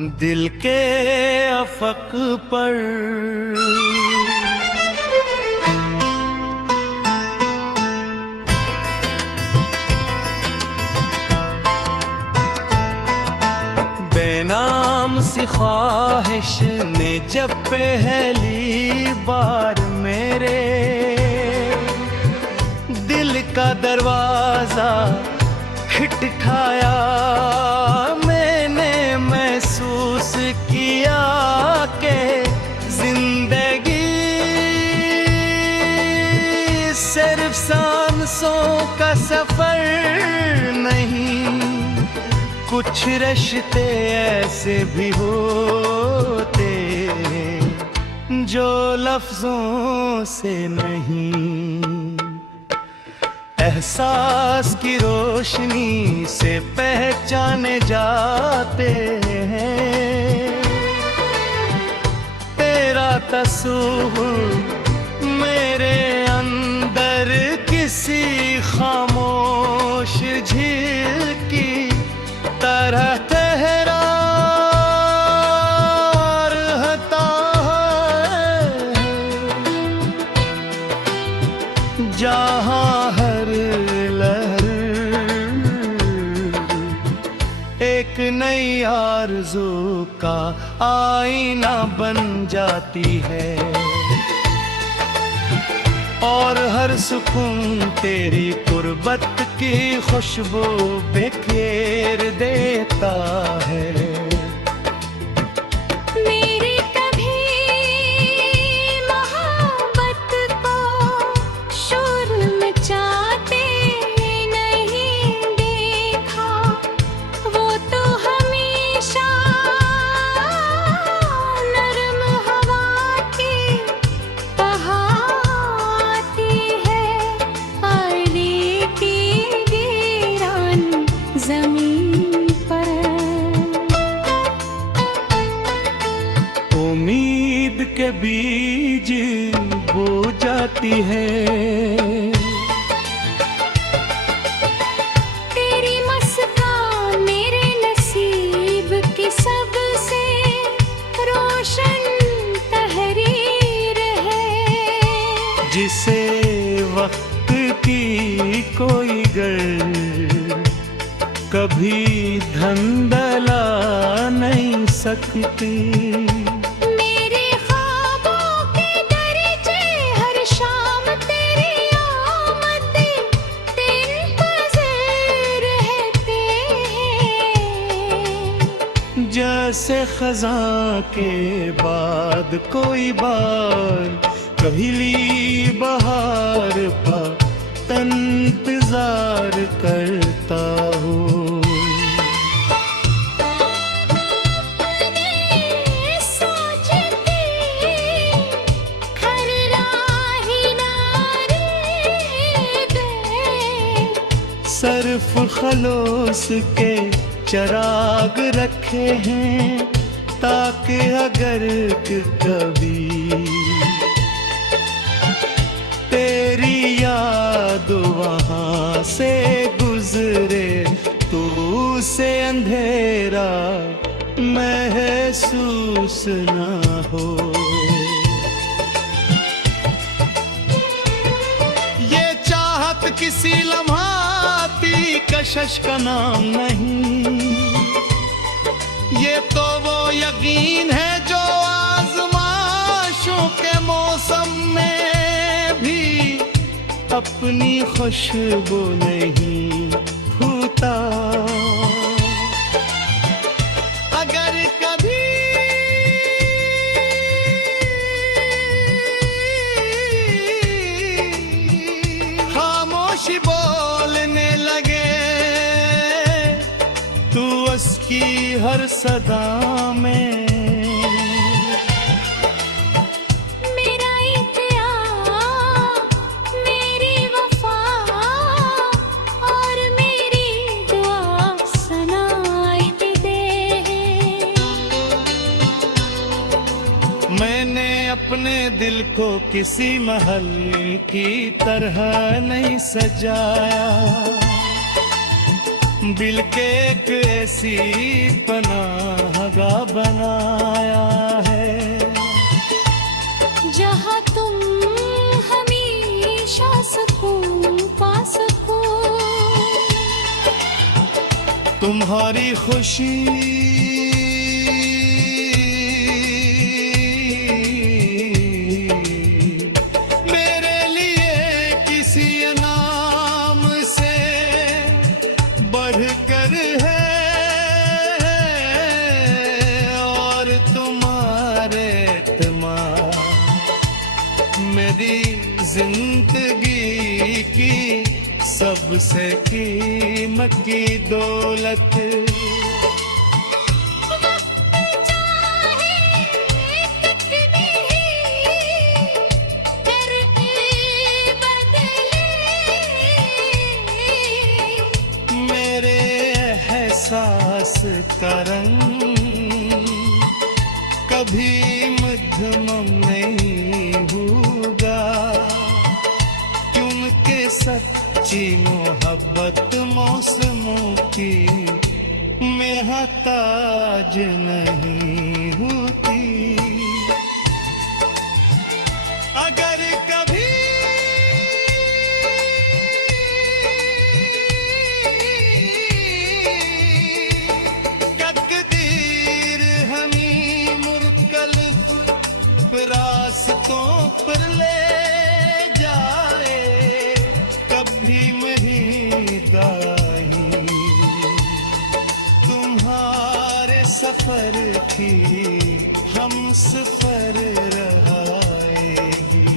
दिल के अफक पर। बेनाम सी ख्वाहिश ने जब पहली बार मेरे दिल का दरवाजा खटखटाया, मैंने महसूस किया कि जिंदगी सिर्फ सांसों का सफर नहीं, कुछ रिश्ते ऐसे भी होते जो लफ्जों से नहीं, एहसास की रोशनी से पहचाने जाते हैं। तेरा तस्वुर मेरे अंदर किसी खामोश झील की तरह ठहरा रहता है, जहाँ एक नई आरज़ू का आईना बन जाती है, और हर सुकून तेरी कुर्बत की खुशबू बिखेर देता है। उम्मीद के बीज बो जाती है, तेरी मुस्कान मेरे नसीब की सबसे रोशन तहरीर है, जिसे वक्त की कोई गर कभी धंधला नहीं सकती। मेरे ख्वाबों के दरजे हर शाम तेरी आमद इंतज़ार रहते हैं, जैसे खज़ां के बाद कोई बार पहली बहार का इंतजार करता हूँ। सर्फ खलोस के चराग रखे हैं, ताकि अगर कभी तेरी याद वहाँ से गुजरे तो उसे अंधेरा महसूस न हो। ये चाहत किसी लम्हाती कशिश का नाम नहीं, ये तो वो यकीन है जो आज़माइशों के मौसम में भी अपनी खुशबू नहीं फूटा। अगर कभी खामोशी बोलने लगे तू उसकी हर सदा में, मेरा इक़रार, मेरी वफा और मेरी दुआ सुनाते दे। मैंने अपने दिल को किसी महल की तरह नहीं सजाया, दिल के एक ऐसी पनाहगाह बनाया है जहाँ तुम हमेशा सुकून पा सको। तुम्हारी खुशी मेरे लिए किसी नाम से बढ़कर है, और तुम्हारे इत्मीनान मेरी जिंदगी की सबसे कीमती दौलत। मेरे एहसास का रंग कभी मध्यम नहीं होगा, क्योंकि सच्ची मोहब्बत मौसमों की मेहताज नहीं होती। अगर कभी तकदीर हमें मुख्तलिफ रास्तों पर ले जाए, कभी मेरी दाही तुम्हारे सफर की हम सफर रहाएगी।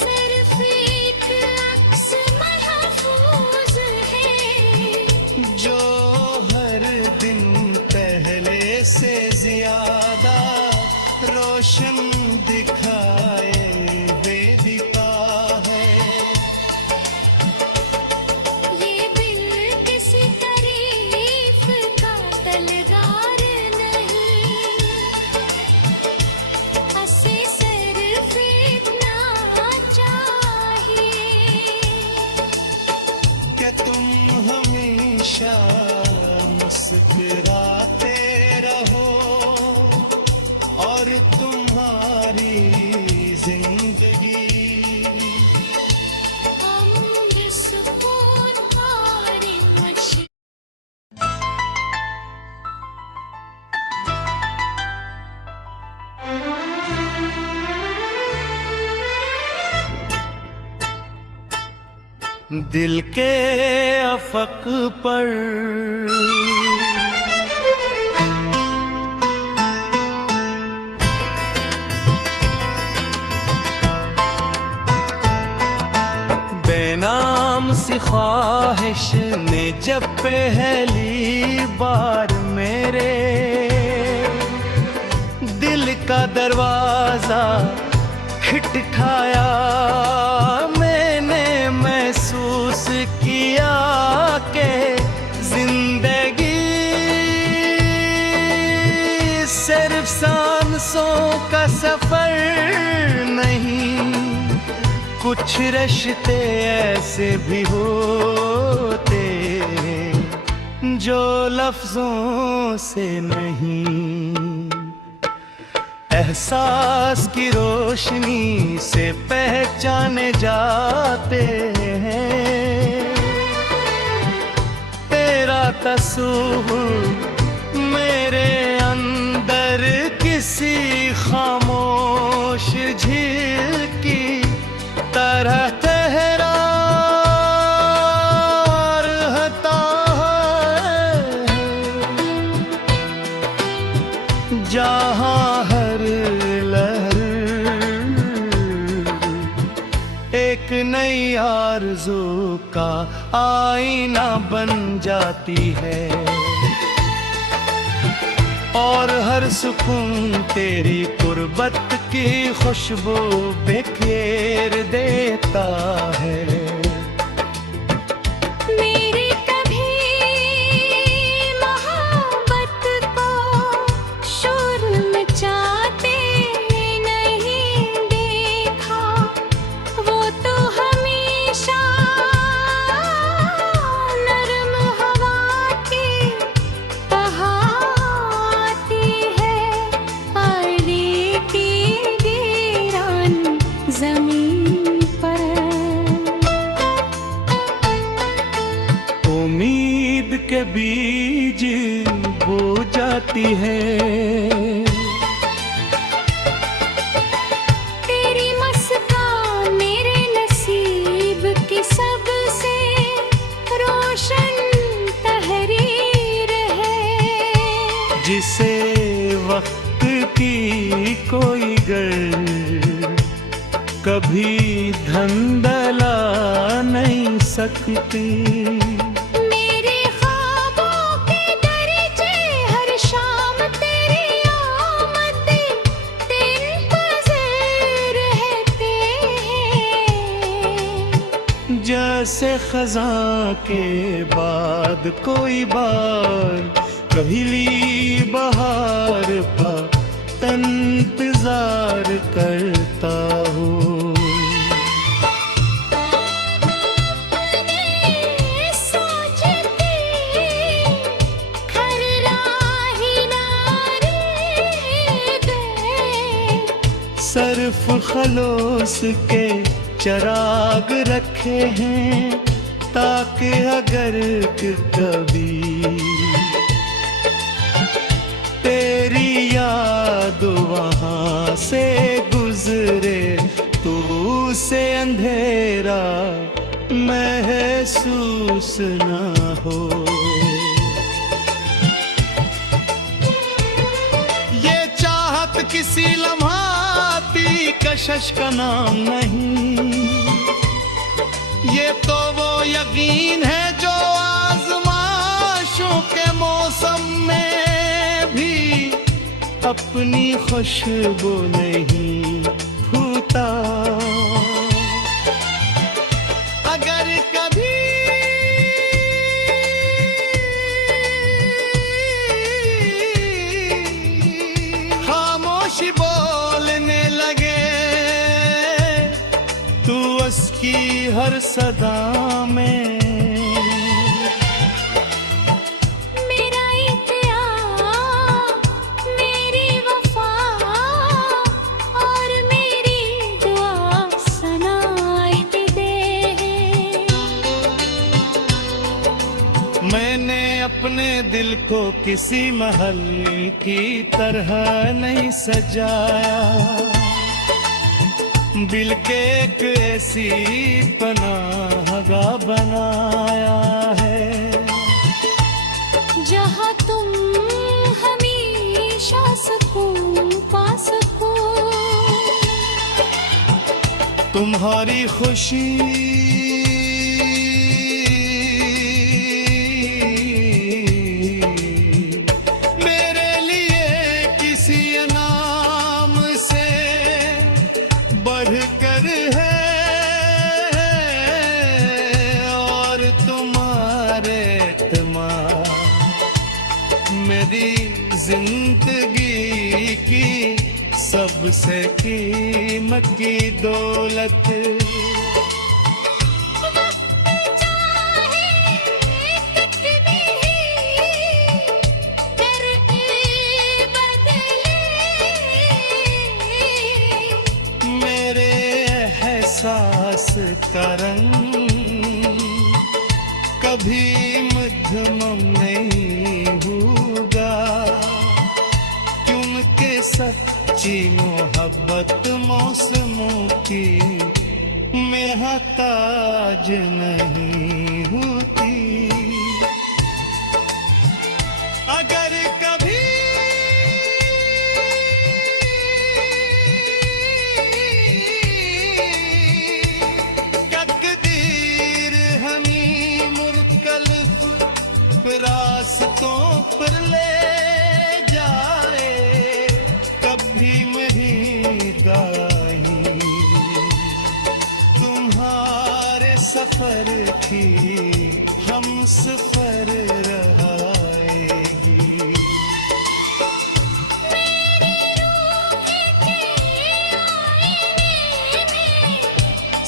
सिर्फ एक अक्स महफूज है जो हर दिन पहले से ज्यादा रोशन दिखाए देता है। ये दिल किसी तारीफ का तलगार नहीं, हंसे सिर्फ इतना चाहिए कि तुम हमेशा मुस्कुराते रहो और तुम्हारी जिंदगी अमर सुकून और नशे। दिल के अफक पर बेनाम सी ख्वाहिश ने जब पहली बार मेरे दिल का दरवाजा खटखटाया, मैंने महसूस किया कि जिंदगी सिर्फ सांसों का सफर नहीं, कुछ रिश्ते ऐसे भी होते जो लफ्जों से नहीं, एहसास की रोशनी से पहचाने जाते हैं। तेरा तस्वुर मेरे अंदर किसी खामोश झील की तरह ठहरा रहता है, जहाँ हर लहर एक नई आरज़ू का आईना बन जाती है, और हर सुकून तेरी कुर्बत की खुशबू बिखेर देता है। मेरी कभी मोहब्बत को शोर मचाते नहीं के बीज बो जाती है। तेरी मुस्कान मेरे नसीब की सबसे रोशन तहरीर है। जिसे वक्त की कोई गर कभी धंधला नहीं सकती। मेरे ख्वाबों के दरजे हर शाम तेरी आमद के इंतज़ार रहते हैं। जैसे खज़ां के बाद कोई बार कभी बहार का इंतजार करता हूँ। सर्फ खलोस के चराग रखे हैं ताकि अगर कभी तेरी याद वहाँ से गुजरे तो उसे अंधेरा महसूस न हो। ये चाहत किसी लम्हाती कशिश का नाम नहीं, ये तो वो यकीन है जो आज़माइशों के मौसम में भी अपनी खुशबू नहीं फूटा। अगर कभी खामोशी बोलने लगे तू उसकी हर सदा में मेरा इत्याग, मेरी वफा और मेरी दुआ सनाइत दे। मैंने अपने दिल को किसी महल की तरह नहीं सजाया, दिल के एक ऐसी पनाहगाह बनाया है जहाँ तुम हमेशा सुकून पा सको। तुम्हारी खुशी मेरे लिए किसी नाम से बढ़कर है, और तुम्हारे इत्मीनान मेरी जिंदगी की सबसे कीमती दौलत। मेरे एहसास का रंग कभी मध्यम नहीं होगा, क्योंकि सच्ची मोहब्बत मौसमों की मेहताज नहीं होती। अगर कभी तकदीर हमें मुख्तलिफ रास्तों पर ले जाए, कभी मेरी गाही तुम्हारे सफर की हम सफर रहाएगी।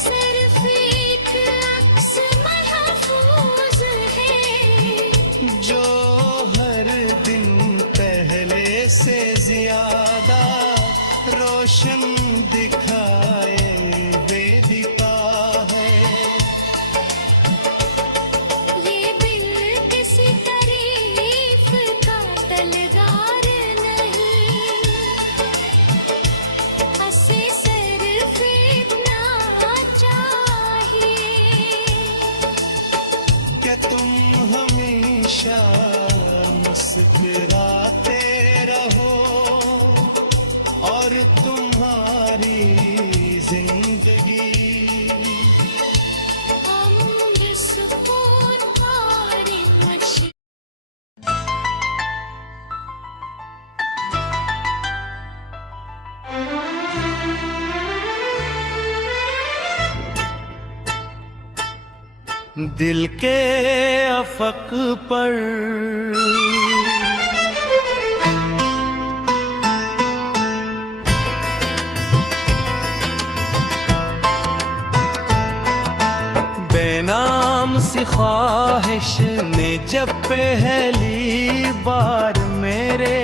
सिर्फ एक अक्स महफूज है जो हर दिन पहले से ज्यादा रोशन दिखाए देता है। ये दिल किसी तरह हमेशा मुस्कुराते रहो और तुम्हारी जिंदगी अम्र सुकून वारी नशी दिल के अफक पर बेनाम सी ख्वाहिश ने जब पहली बार मेरे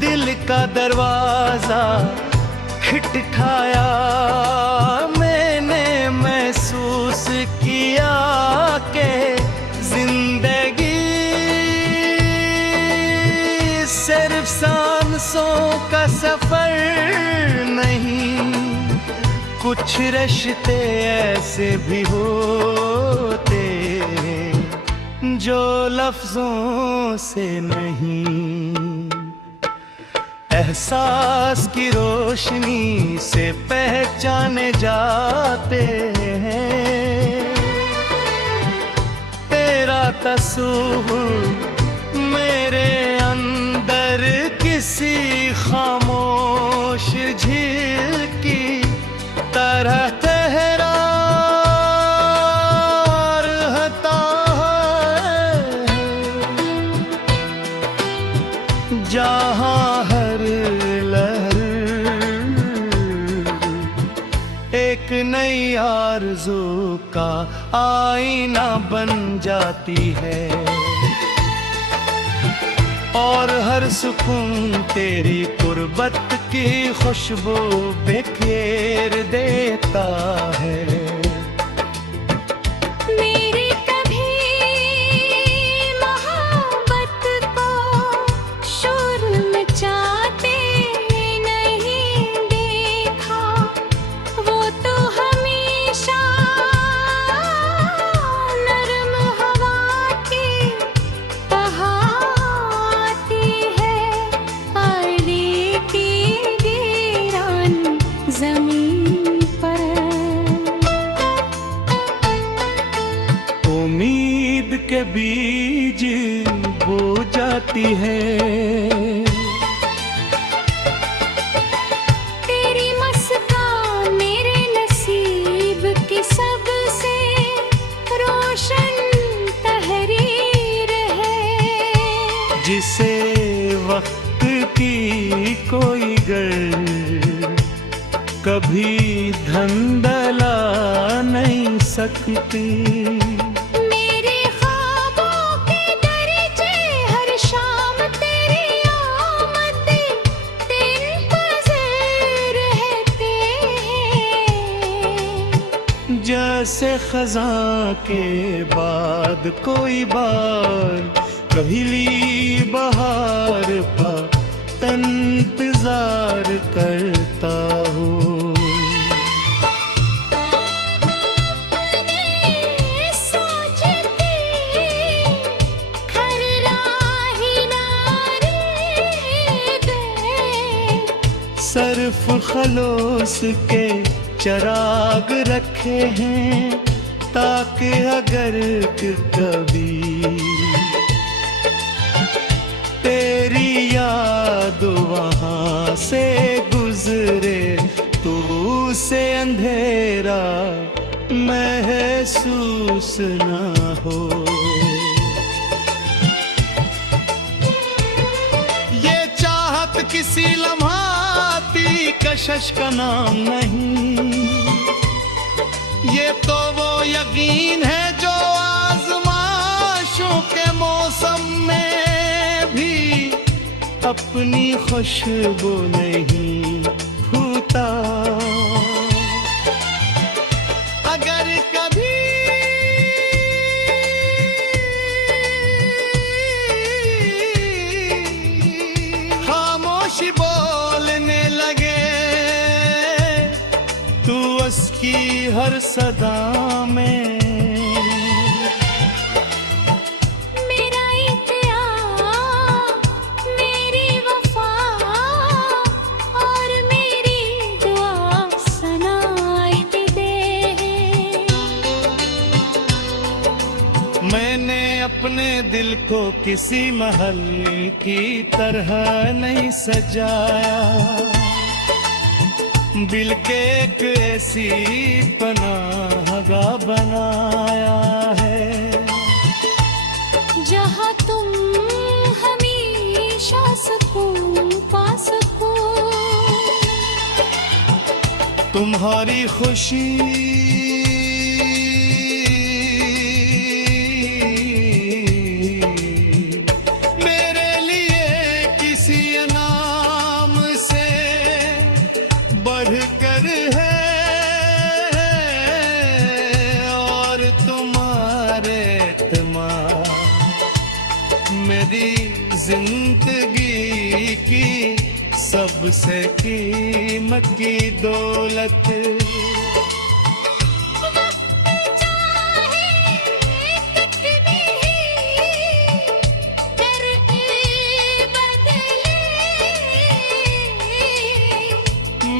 दिल का दरवाजा खटखटाया, मैंने महसूस किया कि जिंदगी सिर्फ सांसों का सफर नहीं, कुछ रिश्ते ऐसे भी होते जो लफ्जों से नहीं, एहसास की रोशनी से पहचाने जाते हैं। तेरा तस्वुर मेरे अंदर किसी खामोश झील की तरह ठहरा रहता है, जहाँ हर लहर एक नई आरज़ू का आईना बन जाती है, और हर सुकून तेरी कुर्बत की खुशबू बिखेर देता है। मेरी कभी मोहब्बत को शोर मचाते नहीं देखा, वो तो हमेशा नरम हवा की बहाती है, आलेटी वीरान ज़मीन पर। उम्मीद के बीज बो जाती है, तेरी मुस्कान मेरे नसीब की सबसे रोशन तहरीर है, जिसे वक्त की कोई गर कभी धंधला नहीं सकती। मेरे ख्वाबों के दरीचे हर शाम तेरी आमद के इंतज़ार रहते हैं, जैसे खज़ां के बाद कोई बार कभी बहार का इंतजार करता हूँ। सोचती खर राही नारे दे, सर्फ खलोस के चराग रखे हैं, ताकि अगर कभी तेरी याद वहाँ से गुजरे तो उसे अंधेरा महसूस ना हो। ये चाहत किसी लम्हाती कशिश का नाम नहीं, ये तो वो यकीन है जो आज़माइशों के मौसम में भी अपनी खुशबू नहीं फूटा। अगर कभी खामोशी बोलने लगे, तू उसकी हर सदा में अपने दिल को किसी महल की तरह नहीं सजाया, दिल के एक ऐसी पनाहगाह बनाया है जहाँ तुम हमेशा सुकून पा सको। तुम्हारी खुशी मेरे लिए किसी नाम से बढ़कर है, और तुम्हारे इत्मीनान मेरी जिंदगी की सबसे कीमती दौलत।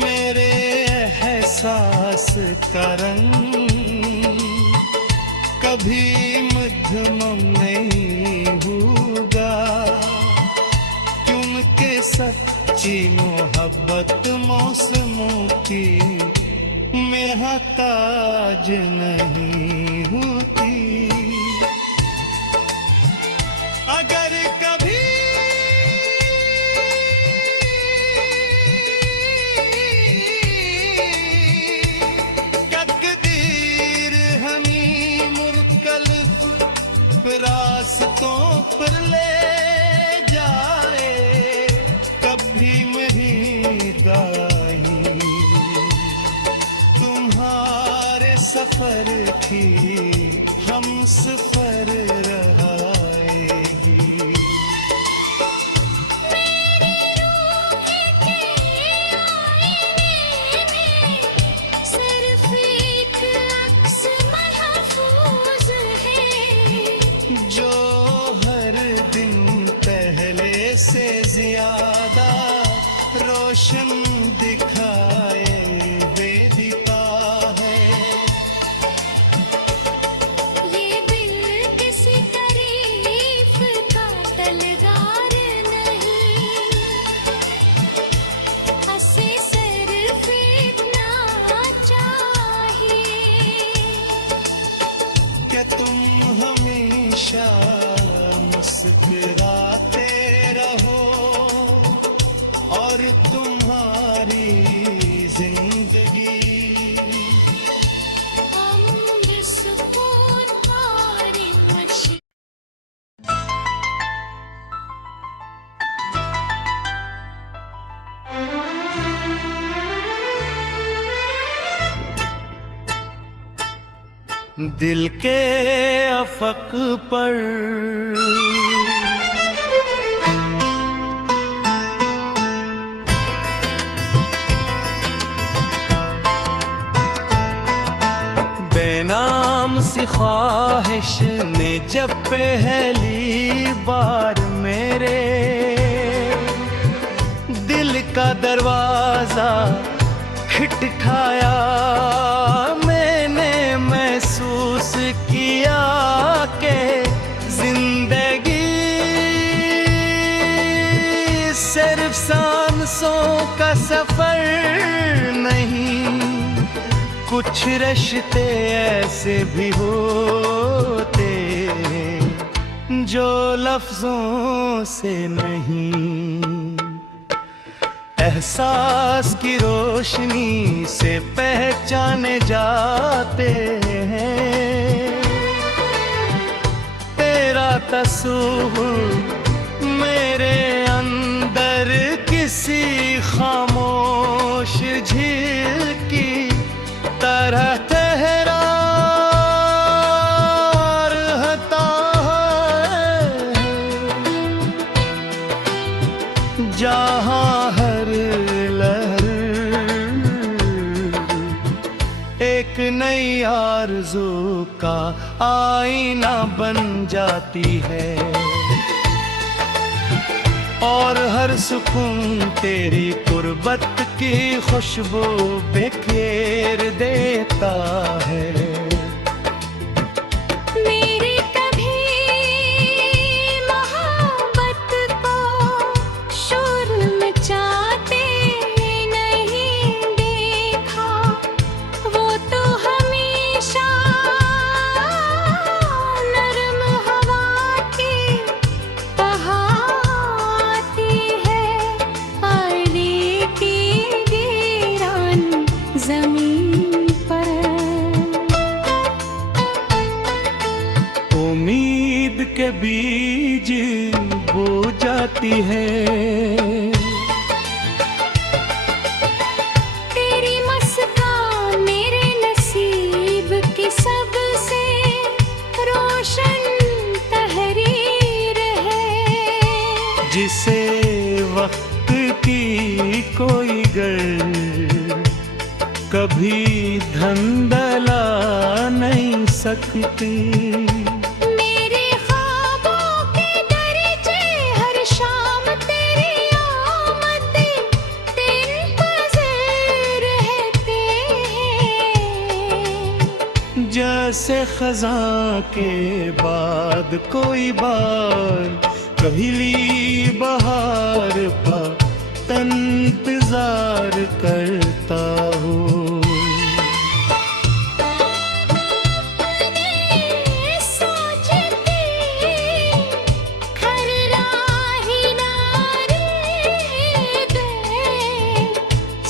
मेरे एहसास का रंग कभी मध्यम नहीं होगा, क्योंकि सच्ची मोहब्बत मौसमों की महताज नहीं होती। अगर कभी तकदीर हमें मुख्तलिफ रास्तों पर ले जाए, कभी मेरी दाही तुम्हारे सफर की हम सफर रहाएगी। सिर्फ एक अक्स महफूज है जो हर दिन पहले से ज्यादा रोशन दिखाए वेदिका है। ये दिल किसी तारीफ का तलगार नहीं, हंसे सिर्फ इतना चाहिए क्या तुम हमेशा मुस्कुराते रहो और तुम्हारी जिंदगी हम सुकून और मशी। दिल के अफक पर बेनाम सी ख्वाहिश ने जब पहली बार मेरे दिल का दरवाजा खटखटाया, मैंने महसूस किया कि जिंदगी सिर्फ सांसों का सफर नहीं, कुछ रिश्ते ऐसे भी होते जो लफ्जों से नहीं, एहसास की रोशनी से पहचाने जाते हैं। तेरा तस्वुर मेरे अंदर किसी खामोश झील की तरह तहरार रहता है, जहाँ हर लहर एक नई आरज़ू का आईना बन जाती है, और हर सुकून तेरी कुर्बत की खुशबू बिखेर देता है। मेरे कभी उम्मीद के बीज बो जाती है। तेरी मुस्कान मेरे नसीब की सबसे रोशन तहरीर है। जिसे वक्त की कोई गर कभी धंधला नहीं सकती। मेरे ख्वाबों के दरजे हर शाम तेरी आमद ते इंतज़ार रहते हैं। जैसे खज़ां के बाद कोई बार पहली बहार का इंतजार करता हूँ।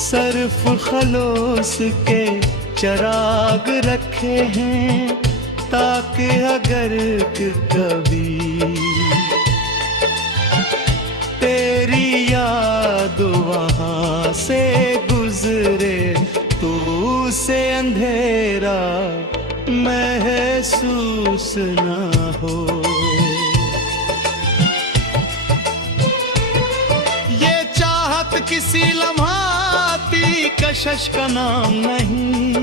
सर्फ खलोस के चराग रखे हैं ताकि अगर कभी तेरी याद वहाँ से गुजरे तो उसे अंधेरा महसूस न हो। ये चाहत किसी लम्हाती कशिश का नाम नहीं,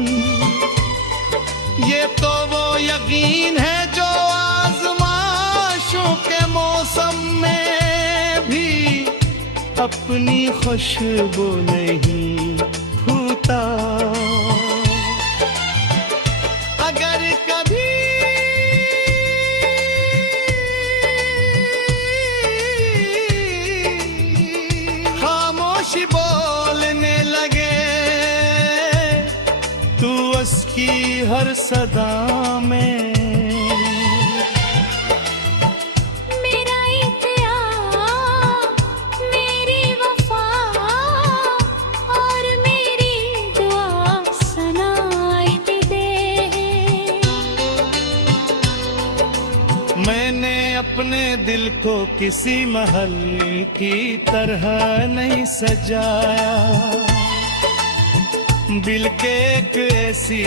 ये तो वो यकीन है जो आज़माइशों के मौसम में भी अपनी खुशबू नहीं फूटा। अगर कभी खामोशी बोलने लगे तू उसकी हर सदा में मेरा इत्याग, मेरी वफा और मेरी दुआ सुनाई दे। मैंने अपने दिल को किसी महल की तरह नहीं सजाया, दिल के एक ऐसी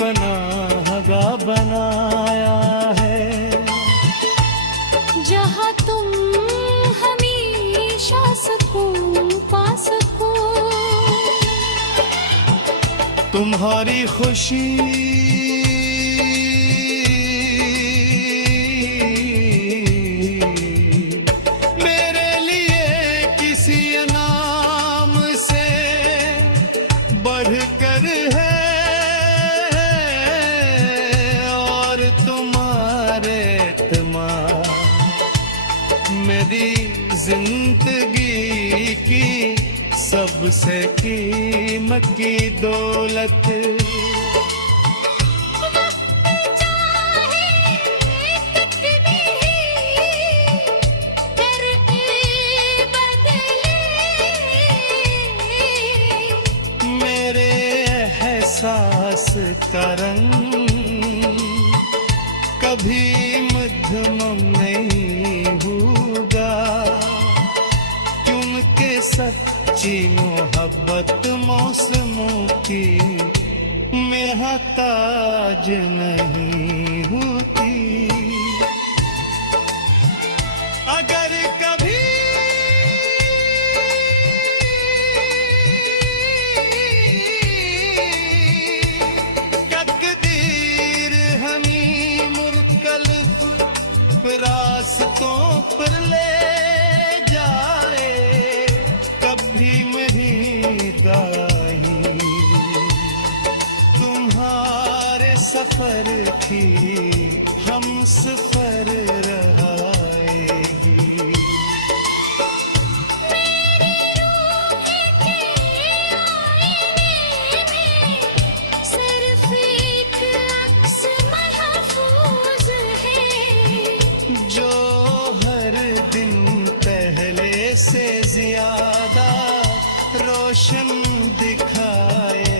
पनाहगाह बनाया है जहाँ तुम हमेशा सुकून पा सको। तुम्हारी खुशी मेरे लिए किसी नाम से बढ़कर है, और तुम्हारे इत्मीनान मेरी जिंदगी की सबसे कीमती दौलत। मेरे एहसास का रंग कभी मध्यम नहीं होगा, क्योंकि सच्ची मोहब्बत मौसमों की मेहताज नहीं होती। अगर कभी तकदीर हमें मुख्तलिफ रास्तों पर ले जाए, कभी मेरी गाही तुम्हारे सफर की हम सफर रहाएगी। सिर्फ एक अक्स महफूज है जो हर दिन पहले से ज्यादा रोशन दिखाए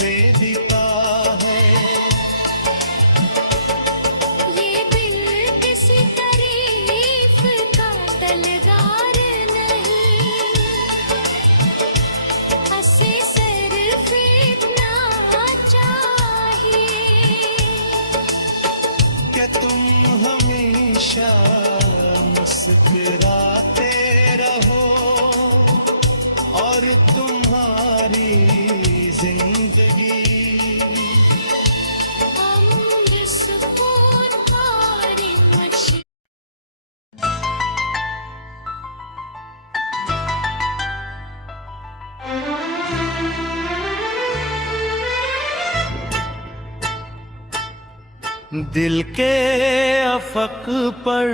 देता है। ये दिल हमेशा मुस्कुराते रहो और तुम्हारी जिंदगी अम्र सुकून भरी मशी दिल के अफक पर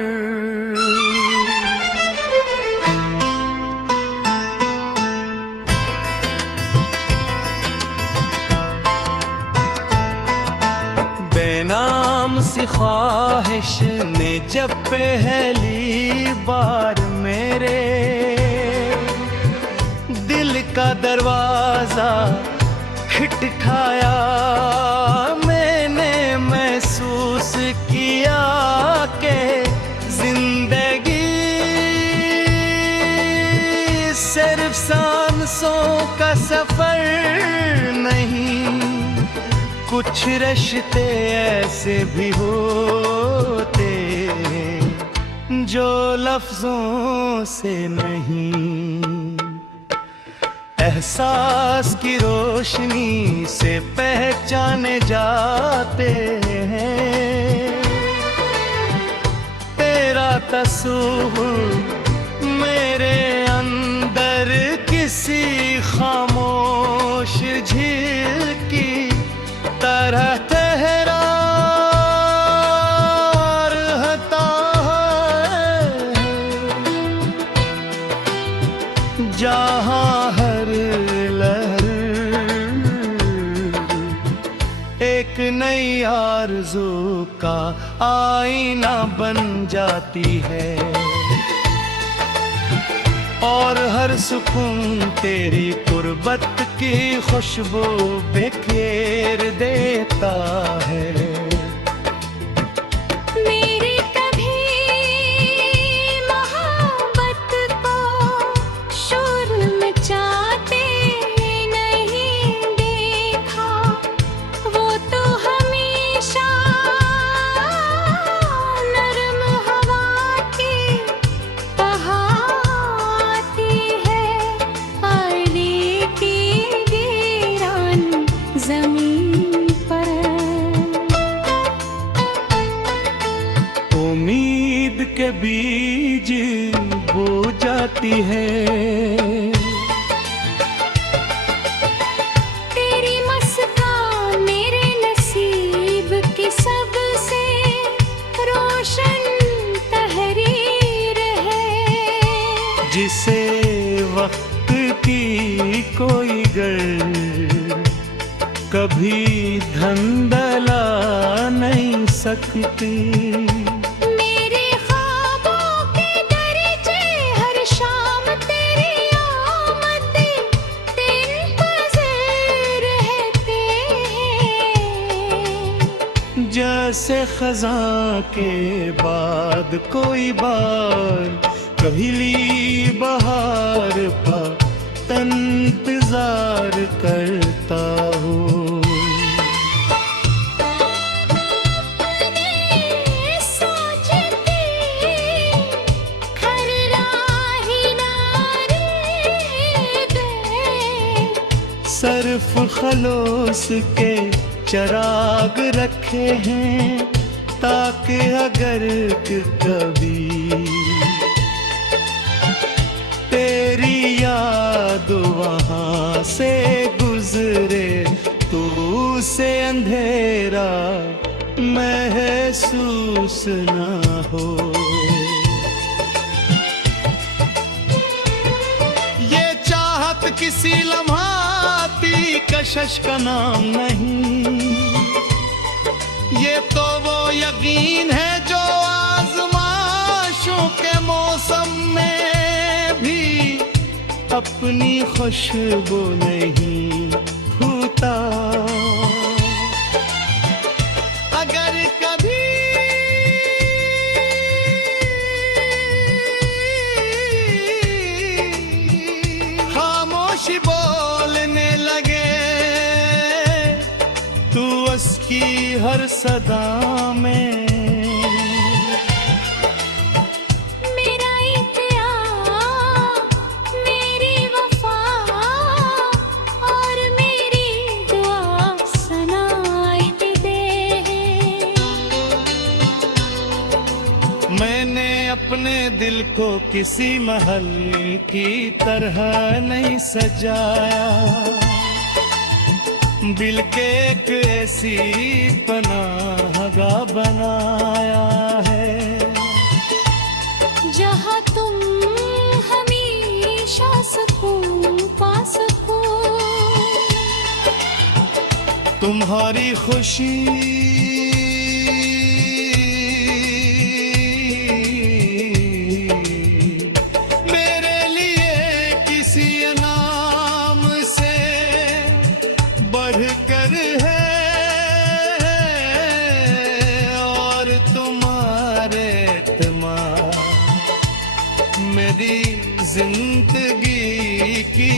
बेनाम सी ख्वाहिश ने जब पहली बार मेरे दिल का दरवाजा खटखटाया, मैंने महसूस किया कि जिंदगी सिर्फ सांसों का सफर नहीं, कुछ रिश्ते ऐसे भी होते जो लफ्जों से नहीं, एहसास की रोशनी से पहचाने जाते हैं। तेरा तस्वुर मेरे अंदर किसी खामोश झील की तरह ठहरा रहता है, जहाँ हर लहर एक नई आरज़ू का आईना बन जाती है, और हर सुकून तेरी कुर्बत की खुशबू बिखेर देता है। मेरी कभी मोहब्बत को शोर मचाते नहीं देखा, वो तो हमेशा नरम हवा की बहाती है, आईने की वीरान ज़मीन पर। उम्मीद के बीज बो जाती है, तेरी मुस्कान मेरे नसीब की सबसे रोशन तहरीर है, जिसे वक्त की कोई गर कभी धंधला नहीं सकती। मेरे ख्वाबों के दरजे हर शाम तेरी आमद इंतज़ार रहते हैं, जैसे खज़ां के बाद कोई बार पहली बहार का इंतजार करता हूँ। सोचती खर राही नारे दे, सर्फ खलोस के चराग रखे हैं, ताकि अगर कभी तेरी याद वहाँ से गुजरे तो उसे अंधेरा महसूस ना हो। ये चाहत किसी लम्हाती कशिश का नाम नहीं, ये तो वो यकीन है जो आज़माइशों के मौसम में भी अपनी खुशबू नहीं फूटा। अगर कभी खामोशी बोलने लगे, तू उसकी हर सदा में मैंने अपने दिल को किसी महल की तरह नहीं सजाया, दिल के एक ऐसी पनाहगाह बनाया है जहाँ तुम हमेशा सुकून पा सको। तुम्हारी खुशी मेरे लिए किसी नाम से बढ़कर है, और तुम्हारे इत्मीनान मेरी जिंदगी की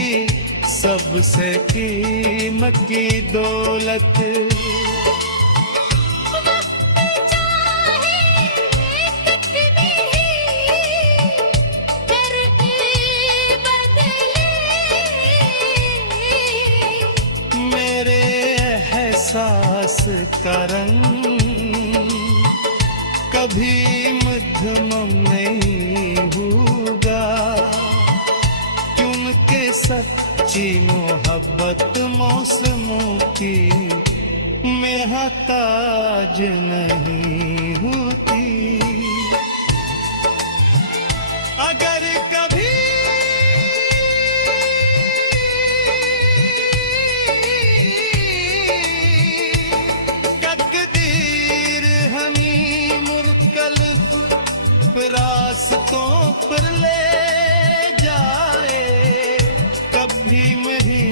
सबसे कीमती दौलत। मेरे एहसास का रंग कभी मध्यम नहीं होगा, क्योंकि सच्ची मोहब्बत मौसमों की मेहताज नहीं होती। अगर कभी तकदीर हमें मुख्तलिफ रास्तों पर ले जाए, कभी मेरी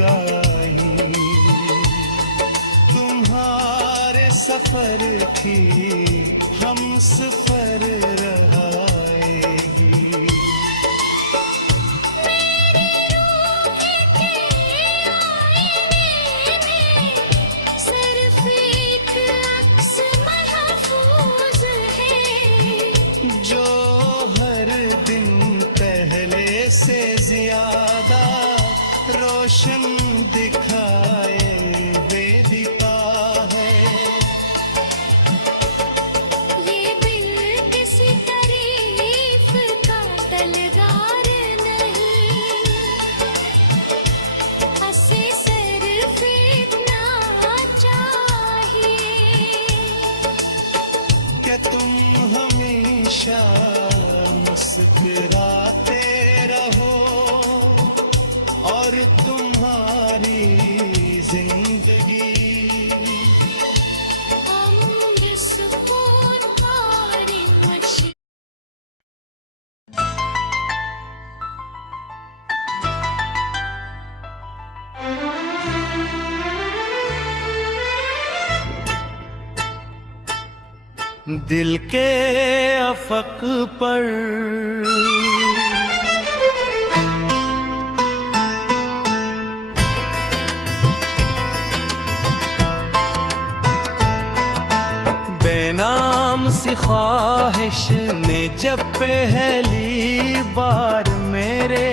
दाई तुम्हारे सफर की हम सफर रहाएगी। सिर्फ एक अक्स महफूज है जो हर दिन पहले से ज्यादा रोशन दिखाए देता है। ये दिल किसी तारीफ का तलगार नहीं, हंसे सिर्फ इतना चाहिए कि तुम हमेशा मुस्कुराते रहो, और तुम्हारी जिंदगी अम्र सुकून और मशी। दिल के अफक पर बेनाम सी ख्वाहिश ने जब पहली बार मेरे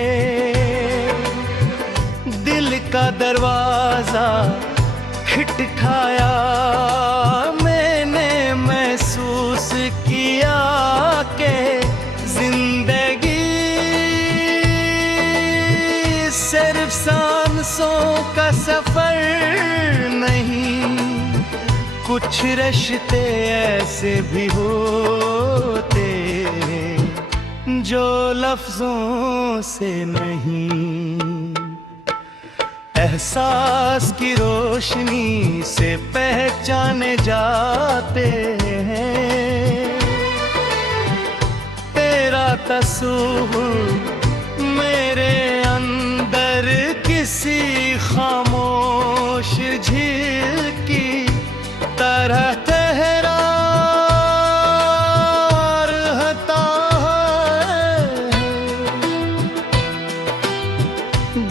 दिल का दरवाजा खटखटाया, मैंने महसूस किया कि जिंदगी सिर्फ सांसों का सफर नहीं, कुछ रिश्ते ऐसे भी होते जो लफ्जों से नहीं, एहसास की रोशनी से पहचाने जाते हैं। तेरा तस्वुर मेरे अंदर किसी खामोश झील की तरह ठहरा रहता है,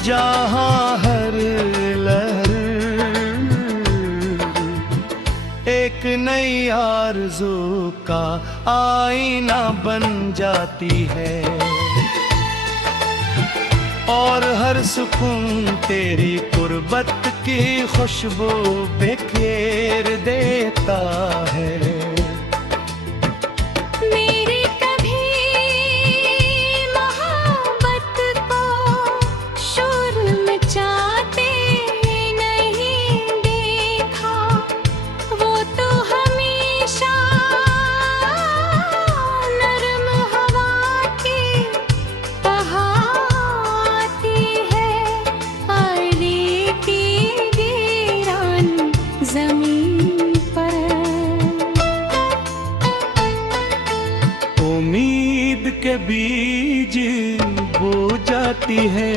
जहाँ हर लहर एक नई आरज़ू का आईना बन जाती है, और हर सुकून तेरी कुर्बत की खुशबू बिखेर देता है। मेरे के बीज बो जाती है।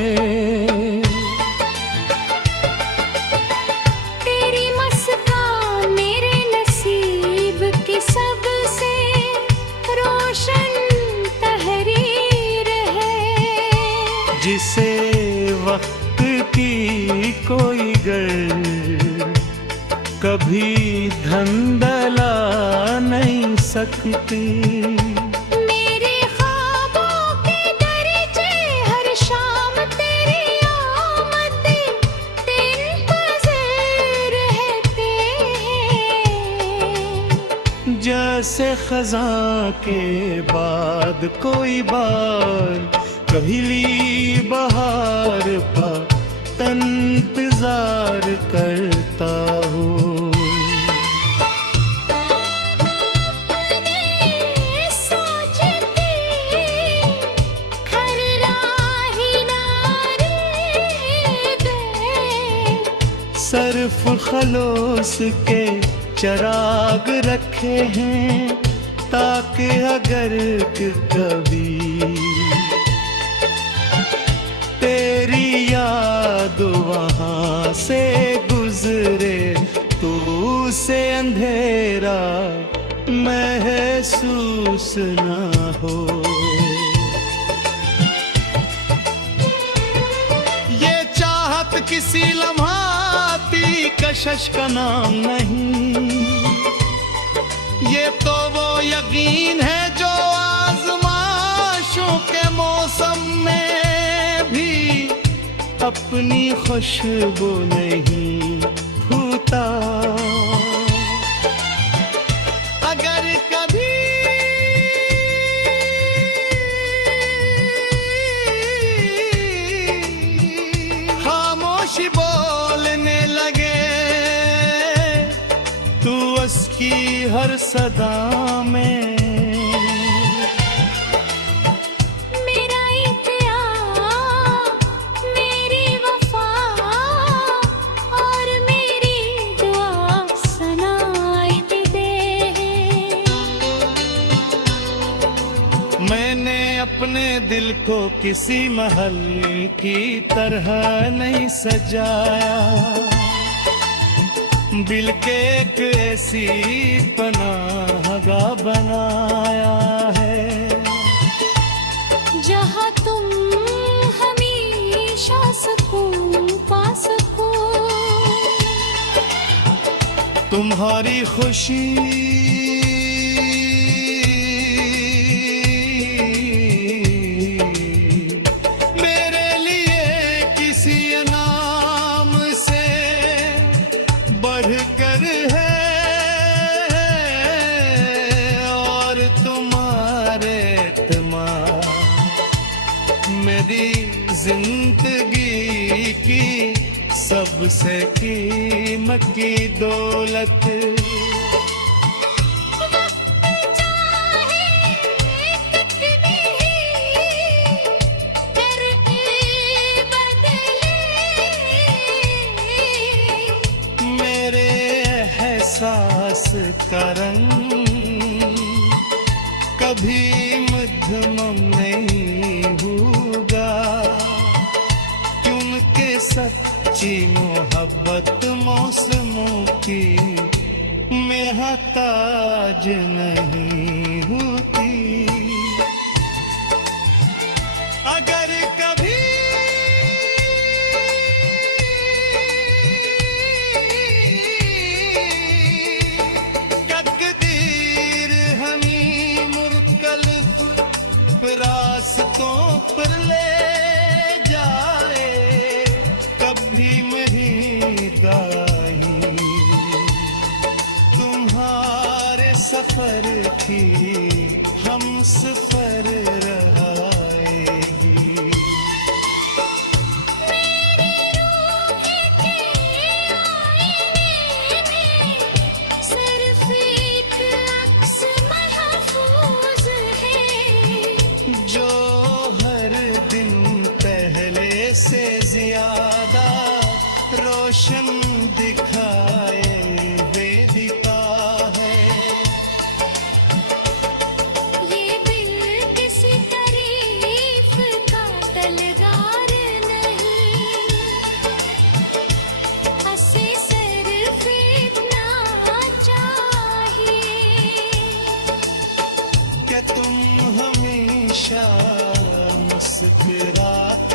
तेरी मुस्कान मेरे नसीब की सबसे रोशन तहरीर है। जिसे वक्त की कोई गर कभी धंधला नहीं सकती। मेरे ख्वाबों के दरजे हर शाम तेरी आमद के इंतज़ार रहते हैं। जैसे खज़ां के बाद कोई बार कभी बहार का इंतजार करता हूँ। सोचती हर राही नारे दे। सर्फ खलोस के चराग रखे हैं ताकि अगर कभी तेरी याद वहाँ से गुजरे तो उसे अंधेरा महसूस ना हो। ये चाहत किसी लम्हाती कशिश का नाम नहीं, ये तो वो यकीन है जो आज़माइशों के मौसम में अपनी खुशबू नहीं फूटा। अगर कभी खामोशी बोलने लगे तू उसकी हर सदा में अपने दिल को किसी महल की तरह नहीं सजाया, दिल के एक ऐसी पनाहगाह बनाया है जहाँ तुम हमेशा सुकून पा सको। तुम्हारी खुशी मेरी जिंदगी की सबसे कीमती दौलत। मेरे एहसास का रंग कभी मध्यम नहीं होगा, क्योंकि सच्ची मोहब्बत मौसमों की मेहताज नहीं होती। अगर कभी रास्तों पर ले जाए कभी मेरी गाही तुम्हारे सफर की हम सफर रहाएगी। से ज्यादा रोशन दिखाए वेदिता है। ये दिल किसी हमेशा मुस्कुराते